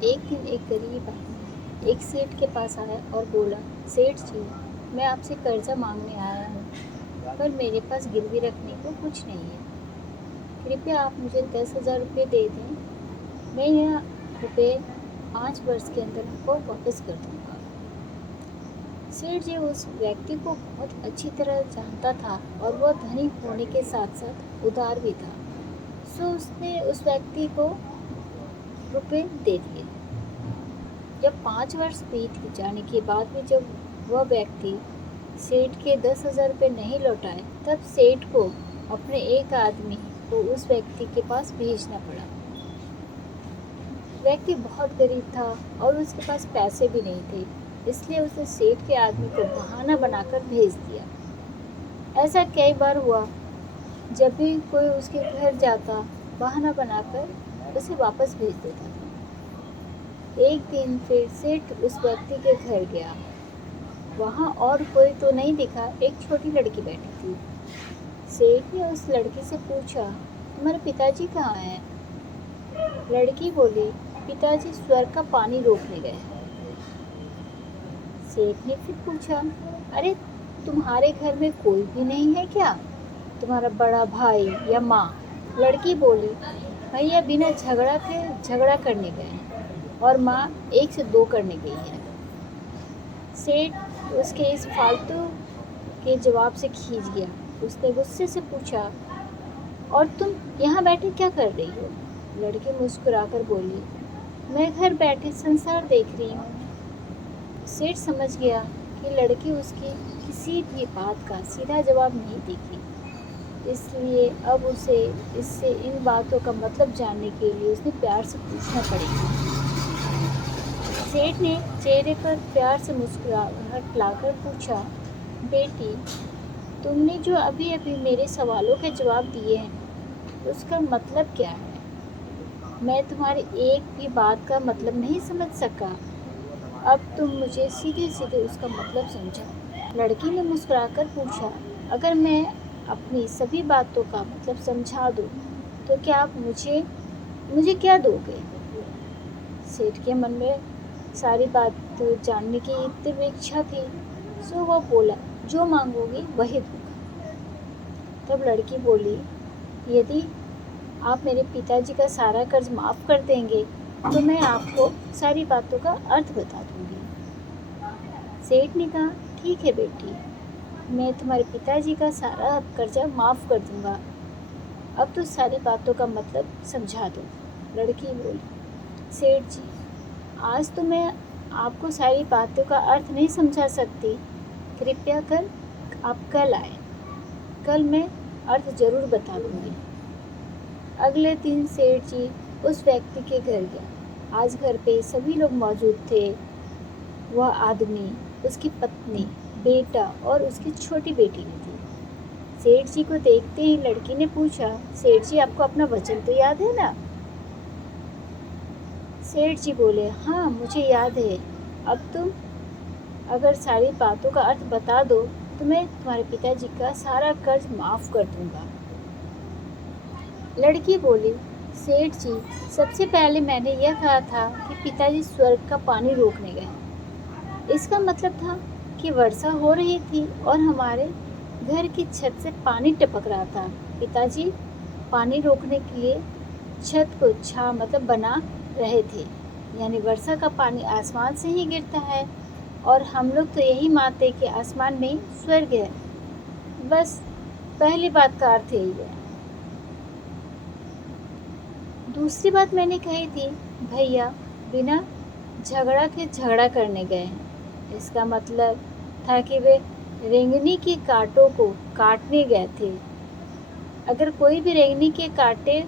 एक दिन एक गरीब आदमी एक सेठ के पास आया और बोला, सेठ जी, मैं आपसे कर्जा मांगने आया हूँ, पर मेरे पास गिरवी रखने को कुछ नहीं है। कृपया आप मुझे 10,000 रुपये दे दें। मैं यह रुपये 5 वर्ष के अंदर आपको वापस कर दूंगा। सेठ जी उस व्यक्ति को बहुत अच्छी तरह जानता था और वह धनी होने के साथ साथ उदार भी था। सो उसने उस व्यक्ति को रुपये दे दिए। जब 5 वर्ष बीत जाने के बाद भी जब वह व्यक्ति सेठ के 10,000 रुपये नहीं लौटाए, तब सेठ को अपने एक आदमी को उस व्यक्ति के पास भेजना पड़ा। व्यक्ति बहुत गरीब था और उसके पास पैसे भी नहीं थे, इसलिए उसने सेठ के आदमी को बहाना बनाकर भेज दिया। ऐसा कई बार हुआ। जब भी कोई उसके घर जाता, बहाना बनाकर उसे वापस भेज देता था। एक दिन फिर सेठ उस व्यक्ति के घर गया। वहाँ और कोई तो नहीं दिखा, एक छोटी लड़की बैठी थी। सेठ ने उस लड़की से पूछा, तुम्हारे पिताजी कहाँ हैं? लड़की बोली, पिताजी स्वर्ग का पानी रोकने गए हैं। सेठ ने फिर पूछा, अरे तुम्हारे घर में कोई भी नहीं है क्या? तुम्हारा बड़ा भाई या माँ? लड़की बोली, भैया बिना झगड़ा के झगड़ा करने गए हैं और माँ 1 से 2 करने गई है। सेठ उसके इस फालतू के जवाब से खींच गया। उसने गुस्से से पूछा, और तुम यहाँ बैठे क्या कर रही हो? लड़की मुस्कुराकर बोली, मैं घर बैठे संसार देख रही हूँ। सेठ समझ गया कि लड़की उसकी किसी भी बात का सीधा जवाब नहीं देगी, इसलिए अब उसे इससे इन बातों का मतलब जानने के लिए उसने प्यार से पूछना पड़ेगा। सेठ ने चेहरे पर प्यार से मुस्कुराहट लाकर पूछा, बेटी, तुमने जो अभी अभी मेरे सवालों के जवाब दिए हैं, उसका मतलब क्या है? मैं तुम्हारी एक भी बात का मतलब नहीं समझ सका। अब तुम मुझे सीधे सीधे उसका मतलब समझाओ। लड़की ने मुस्कुराकर पूछा, अगर मैं अपनी सभी बातों का मतलब समझा दूँ, तो क्या आप मुझे क्या दोगे? सेठ के मन में सारी बात जानने की तीव्र इच्छा थी, सो वह बोला, जो मांगोगी वही दूंगा। तब लड़की बोली, यदि आप मेरे पिताजी का सारा कर्ज माफ़ कर देंगे, तो मैं आपको सारी बातों का अर्थ बता दूंगी। सेठ ने कहा, ठीक है बेटी, मैं तुम्हारे पिताजी का सारा कर्जा माफ़ कर दूंगा। अब तो सारी बातों का मतलब समझा दो। लड़की बोली, सेठ जी, आज तो मैं आपको सारी बातों का अर्थ नहीं समझा सकती। कृपया कर आप कल आए, कल मैं अर्थ ज़रूर बता दूंगी। अगले दिन सेठ जी उस व्यक्ति के घर गया। आज घर पे सभी लोग मौजूद थे। वह आदमी, उसकी पत्नी, बेटा और उसकी छोटी बेटी भी थी। सेठ जी को देखते ही लड़की ने पूछा, सेठ जी, आपको अपना वचन तो याद है ना? सेठ जी बोले, हाँ मुझे याद है। अब तुम अगर सारी बातों का अर्थ बता दो, तो मैं तुम्हारे पिताजी का सारा कर्ज माफ़ कर दूंगा। लड़की बोली, सेठ जी, सबसे पहले मैंने यह कहा था कि पिताजी स्वर्ग का पानी रोकने गए। इसका मतलब था कि वर्षा हो रही थी और हमारे घर की छत से पानी टपक रहा था। पिताजी पानी रोकने के लिए छत को बना रहे थे, यानी वर्षा का पानी आसमान से ही गिरता है और हम लोग तो यही मानते हैं कि आसमान में ही स्वर्ग है। बस पहली बात का अर्थ यही है। दूसरी बात मैंने कही थी, भैया बिना झगड़ा के झगड़ा करने गए हैं। इसका मतलब था कि वे रेंगनी के कांटों को काटने गए थे। अगर कोई भी रेंगनी के कांटे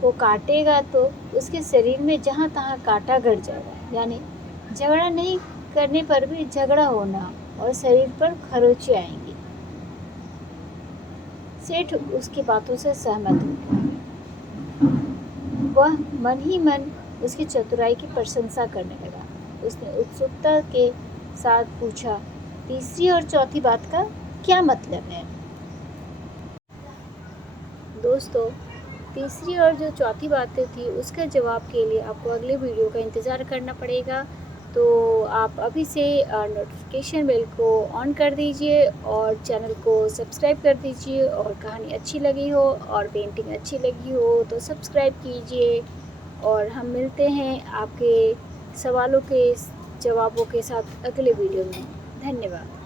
को काटेगा तो उसके शरीर में जहाँ तहाँ कांटा गड़ जाएगा, यानी झगड़ा नहीं करने पर भी झगड़ा होना और शरीर पर खरोंचे आएंगी। सेठ उसकी बातों से सहमत हो गया। वह मन ही मन उसकी चतुराई की प्रशंसा करने लगा। उसने उत्सुकता के साथ पूछा, तीसरी और चौथी बात का क्या मतलब है? दोस्तों, तीसरी और जो चौथी बातें थी उसका जवाब के लिए आपको अगले वीडियो का इंतज़ार करना पड़ेगा। तो आप अभी से नोटिफिकेशन बेल को ऑन कर दीजिए और चैनल को सब्सक्राइब कर दीजिए, और कहानी अच्छी लगी हो और पेंटिंग अच्छी लगी हो तो सब्सक्राइब कीजिए। और हम मिलते हैं आपके सवालों के जवाबों के साथ अगले वीडियो में। धन्यवाद।